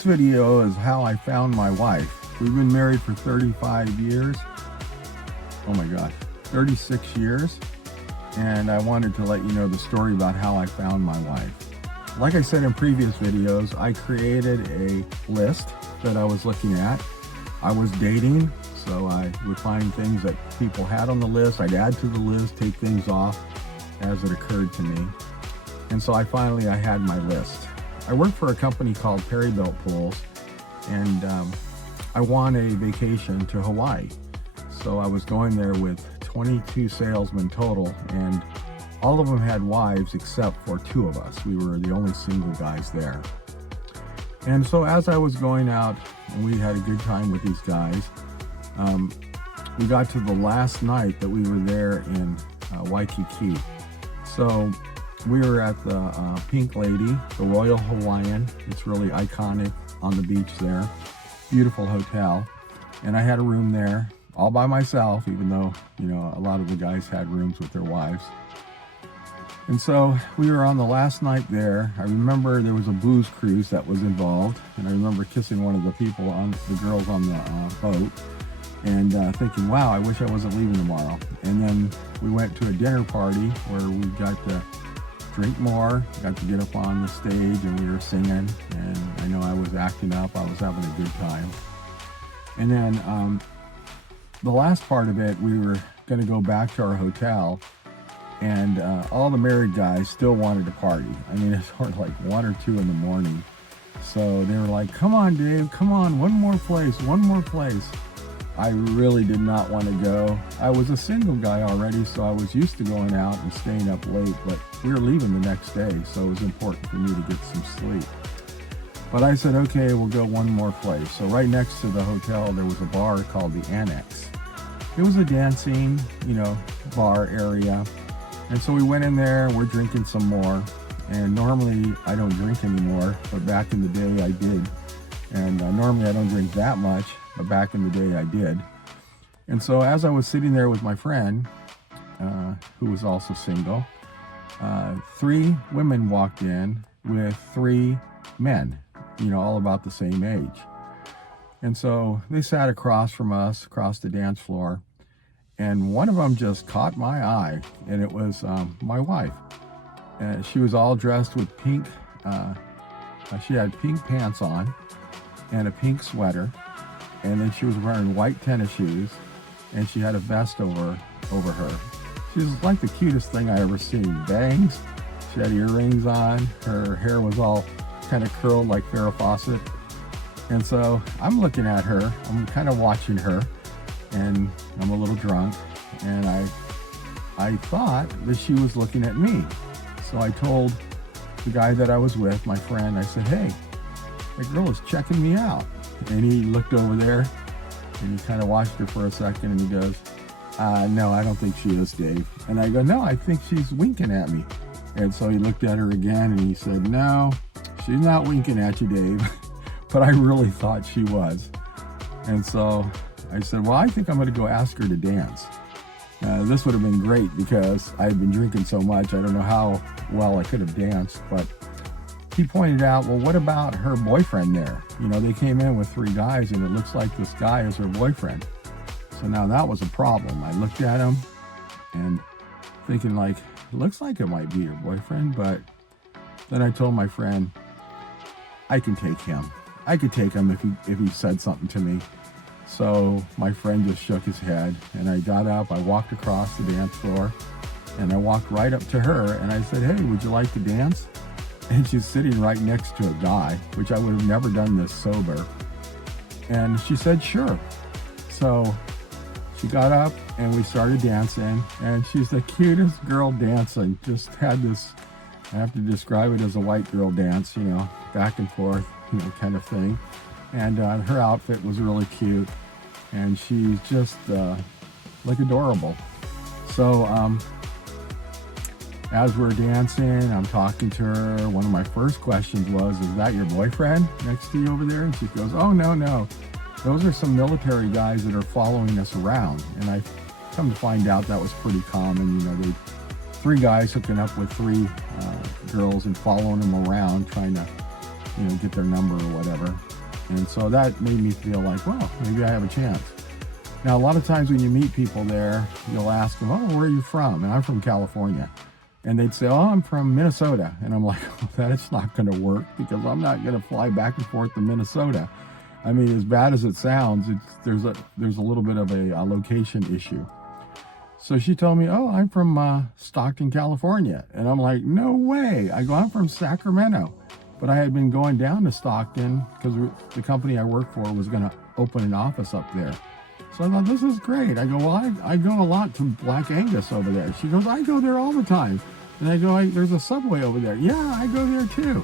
This video is how I found my wife. We've been married for 35 years. Oh my gosh, 36 years. And I wanted to let you know the story about how I found my wife. Like I said in previous videos, I created a list that I was looking at. I was dating, so I would find things that people had on the list. I'd add to the list, take things off as it occurred to me. And so I had my list. I work for a company called Perrybuilt Pools, and I won a vacation to Hawaii. So I was going there with 22 salesmen total, and all of them had wives except for 2 of us. We were the only single guys there. And so as I was going out, and we had a good time with these guys, we got to the last night that we were there in Waikiki. So we were at the Pink Lady, the Royal Hawaiian. It's really iconic on the beach there. Beautiful hotel. And I had a room there all by myself, even though, you know, a lot of the guys had rooms with their wives. And so we were on the last night there. I remember there was a booze cruise that was involved, and I remember kissing one of the girls on the boat, and thinking, wow, I wish I wasn't leaving tomorrow. And then we went to a dinner party where we got to drink more, got to get up on the stage, and we were singing, and I know I was acting up. I was having a good time. And then the last part of it, we were going to go back to our hotel, and all the married guys still wanted to party. I mean, it's sort of like 1 or 2 in the morning. So they were like, come on, Dave, come on, one more place. I really did not want to go. I was a single guy already, so I was used to going out and staying up late, but we were leaving the next day, so it was important for me to get some sleep. But I said, okay, we'll go one more place. So right next to the hotel, there was a bar called the Annex. It was a dancing, bar area. And so we went in there, we're drinking some more. And normally I don't drink anymore, but back in the day I did. And normally I don't drink that much, but back in the day I did. And so as I was sitting there with my friend, who was also single, 3 women walked in with 3 men, all about the same age. And so they sat across from us, across the dance floor, and one of them just caught my eye, and it was my wife. She was all dressed with pink, she had pink pants on and a pink sweater, and then she was wearing white tennis shoes, and she had a vest over her. She was like the cutest thing I ever seen. Bangs, she had earrings on, her hair was all kind of curled like Farrah Fawcett. And so I'm looking at her, I'm kind of watching her, and I'm a little drunk, and I thought that she was looking at me. So I told the guy that I was with, my friend, I said, hey, that girl is checking me out. And he looked over there, and he kind of watched her for a second, and he goes, no, I don't think she is, Dave. And I go, no, I think she's winking at me. And so he looked at her again, and he said, no, she's not winking at you, Dave. But I really thought she was. And so I said, well, I think I'm going to go ask her to dance. This would have been great because I had been drinking so much. I don't know how well I could have danced, but he pointed out, well, what about her boyfriend there? They came in with 3 guys, and it looks like this guy is her boyfriend. So now that was a problem. I looked at him and thinking, like, it looks like it might be your boyfriend, but then I told my friend, I can take him. I could take him if he said something to me. So my friend just shook his head, and I got up, I walked across the dance floor, and I walked right up to her, and I said, hey, would you like to dance? And she's sitting right next to a guy, which I would have never done this sober. And she said, sure. So she got up, and we started dancing, and she's the cutest girl dancing. Just had this, I have to describe it as a white girl dance, back and forth, kind of thing. And her outfit was really cute, and she's just like adorable. So as we're dancing, I'm talking to her. One of my first questions was, is that your boyfriend next to you over there? And she goes, oh, no. Those are some military guys that are following us around. And I come to find out that was pretty common. They 3 guys hooking up with 3 girls and following them around, trying to, get their number or whatever. so that made me feel like, well, maybe I have a chance. Now, a lot of times when you meet people there, you'll ask them, oh, where are you from? And I'm from California. And they'd say, oh, I'm from Minnesota. And I'm like, oh, that's not going to work, because I'm not going to fly back and forth to Minnesota. I mean, as bad as it sounds, there's a little bit of a location issue. So she told me, oh, I'm from Stockton, California. And I'm like, no way. I go, I'm from Sacramento. But I had been going down to Stockton because the company I work for was going to open an office up there. So I thought, this is great. I go, well, I go a lot to Black Angus over there. She goes, I go there all the time. And I go, there's a Subway over there. Yeah, I go there too.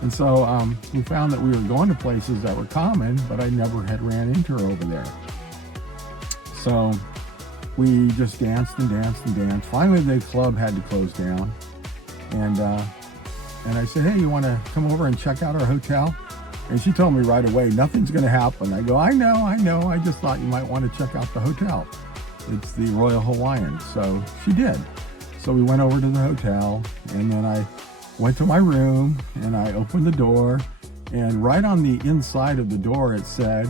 And so we found that we were going to places that were common, but I never had ran into her over there. So we just danced and danced and danced. Finally, the club had to close down. And I said, hey, you want to come over and check out our hotel? And she told me right away, nothing's going to happen. I go, I know. I just thought you might want to check out the hotel. It's the Royal Hawaiian. So she did. So we went over to the hotel, and then I went to my room, and I opened the door, and right on the inside of the door, it said,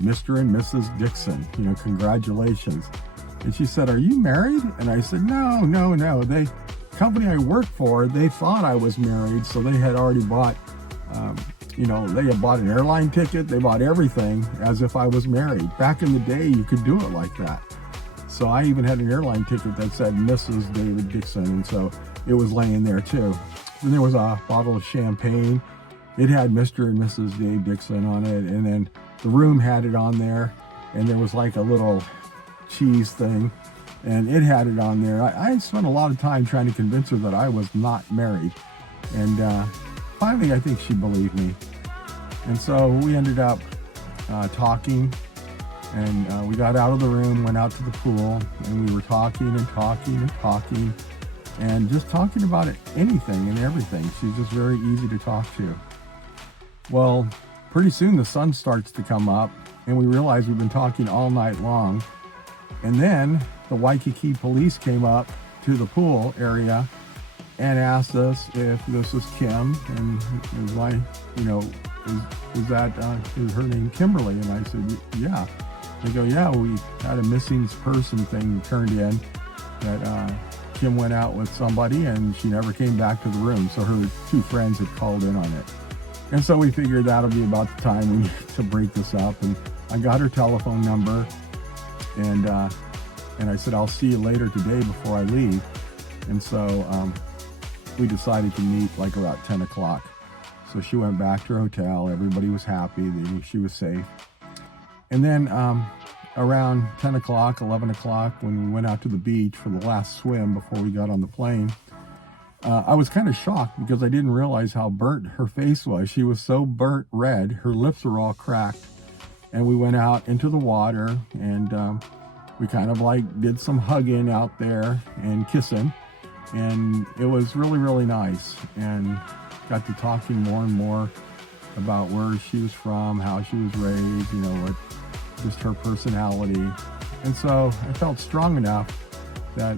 Mr. and Mrs. Dixon, congratulations. And she said, are you married? And I said, no. The company I work for, they thought I was married, so they had already bought, they had bought an airline ticket. They bought everything as if I was married. Back in the day, you could do it like that. So I even had an airline ticket that said Mrs. David Dixon, and so it was laying there too. Then there was a bottle of champagne. It had Mr. and Mrs. Dave Dixon on it, and then the room had it on there, and there was like a little cheese thing, and it had it on there. I spent a lot of time trying to convince her that I was not married, and finally I think she believed me. And so we ended up talking, and we got out of the room, went out to the pool, and we were talking and just talking about anything and everything. She's just very easy to talk to. Well, pretty soon the sun starts to come up, and we realize we've been talking all night long. And then the Waikiki police came up to the pool area and asked us if this was Kim, and is my, is her name Kimberly? And I said, yeah. They go, yeah, we had a missing person thing turned in that Kim went out with somebody and she never came back to the room. So her two friends had called in on it. And so we figured that'll be about the time we need to break this up. And I got her telephone number, and I said, I'll see you later today before I leave. And so we decided to meet like about 10 o'clock. So she went back to her hotel. Everybody was happy. She was safe. And then around 10 o'clock, 11 o'clock, when we went out to the beach for the last swim before we got on the plane, I was kind of shocked because I didn't realize how burnt her face was. She was so burnt red. Her lips were all cracked. And we went out into the water, and we kind of like did some hugging out there and kissing. And it was really, really nice. And got to talking more and more about where she was from, how she was raised, just her personality. And so I felt strong enough that,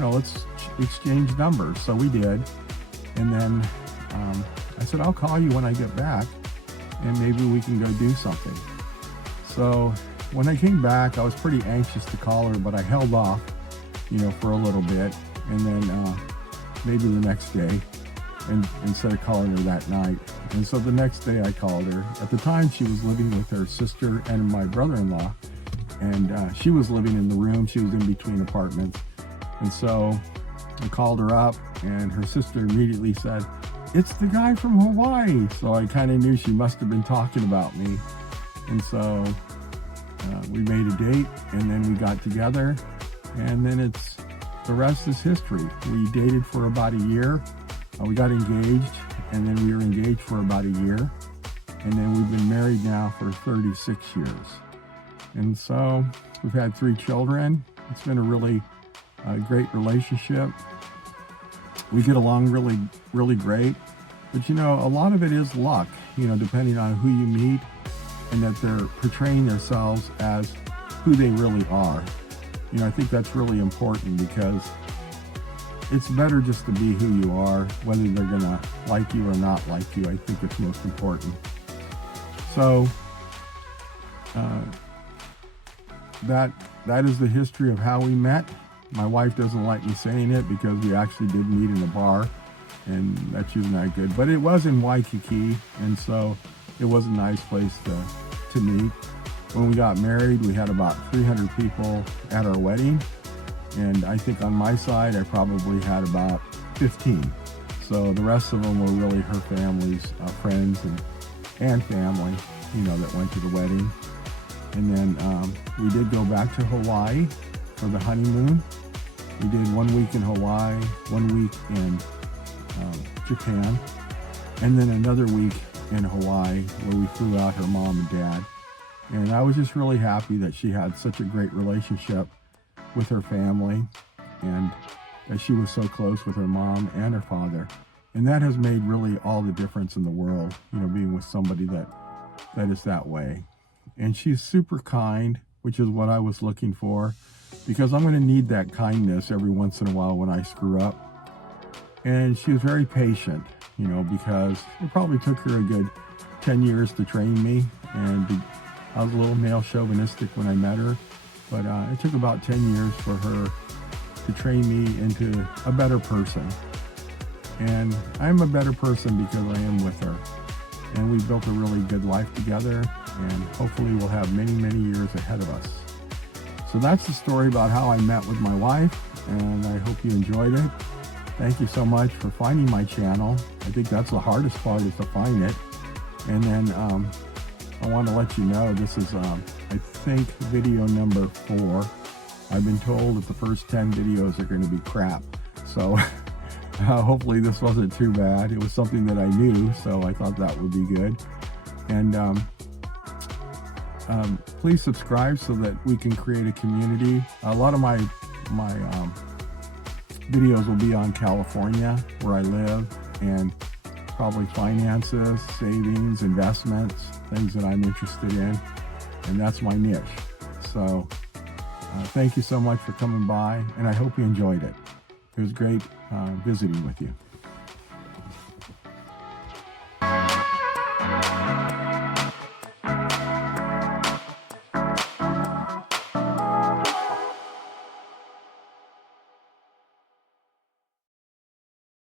let's exchange numbers. So we did. And then I said, I'll call you when I get back, and maybe we can go do something. So when I came back, I was pretty anxious to call her, but I held off, for a little bit. And then maybe the next day, and instead of calling her that night. And so the next day I called her. At the time, she was living with her sister and my brother-in-law, and she was living in the room. She was in between apartments. And so I called her up, and her sister immediately said, it's the guy from Hawaii. So I kind of knew she must have been talking about me. And so we made a date, and then we got together, and then the rest is history. We dated for about a year. We got engaged, and then we were engaged for about a year, and then we've been married now for 36 years. And so we've had 3 children. It's been a really great relationship. We get along really, really great. But a lot of it is luck, depending on who you meet, and that they're portraying themselves as who they really are. I think that's really important, because it's better just to be who you are, whether they're going to like you or not like you. I think it's most important. So uh, that is the history of how we met. My wife doesn't like me saying it because we actually did meet in a bar, and that's usually not good. But it was in Waikiki, and so it was a nice place to meet. When we got married, we had about 300 people at our wedding, and I think on my side I probably had about 15. So the rest of them were really her family's friends and family, that went to the wedding. And then we did go back to Hawaii for the honeymoon. We did 1 week in Hawaii, 1 week in Japan, and then another week in Hawaii where we flew out her mom and dad. And I was just really happy that she had such a great relationship with her family, and that she was so close with her mom and her father. And that has made really all the difference in the world, being with somebody that is that way. And she's super kind, which is what I was looking for, because I'm going to need that kindness every once in a while when I screw up. And she was very patient, because it probably took her a good 10 years to train me, and I was a little male chauvinistic when I met her, but it took about 10 years for her to train me into a better person. And I'm a better person because I am with her. And we built a really good life together, and hopefully we'll have many, many years ahead of us. So that's the story about how I met with my wife, and I hope you enjoyed it. Thank you so much for finding my channel. I think that's the hardest part, is to find it. And then I want to let you know this is, I think, video number 4. I've been told that the first 10 videos are going to be crap. So hopefully this wasn't too bad. It was something that I knew, so I thought that would be good. And please subscribe so that we can create a community. A lot of my videos will be on California, where I live, and probably finances, savings, investments, things that I'm interested in, and that's my niche. So thank you so much for coming by, and I hope you enjoyed it. It was great visiting with you.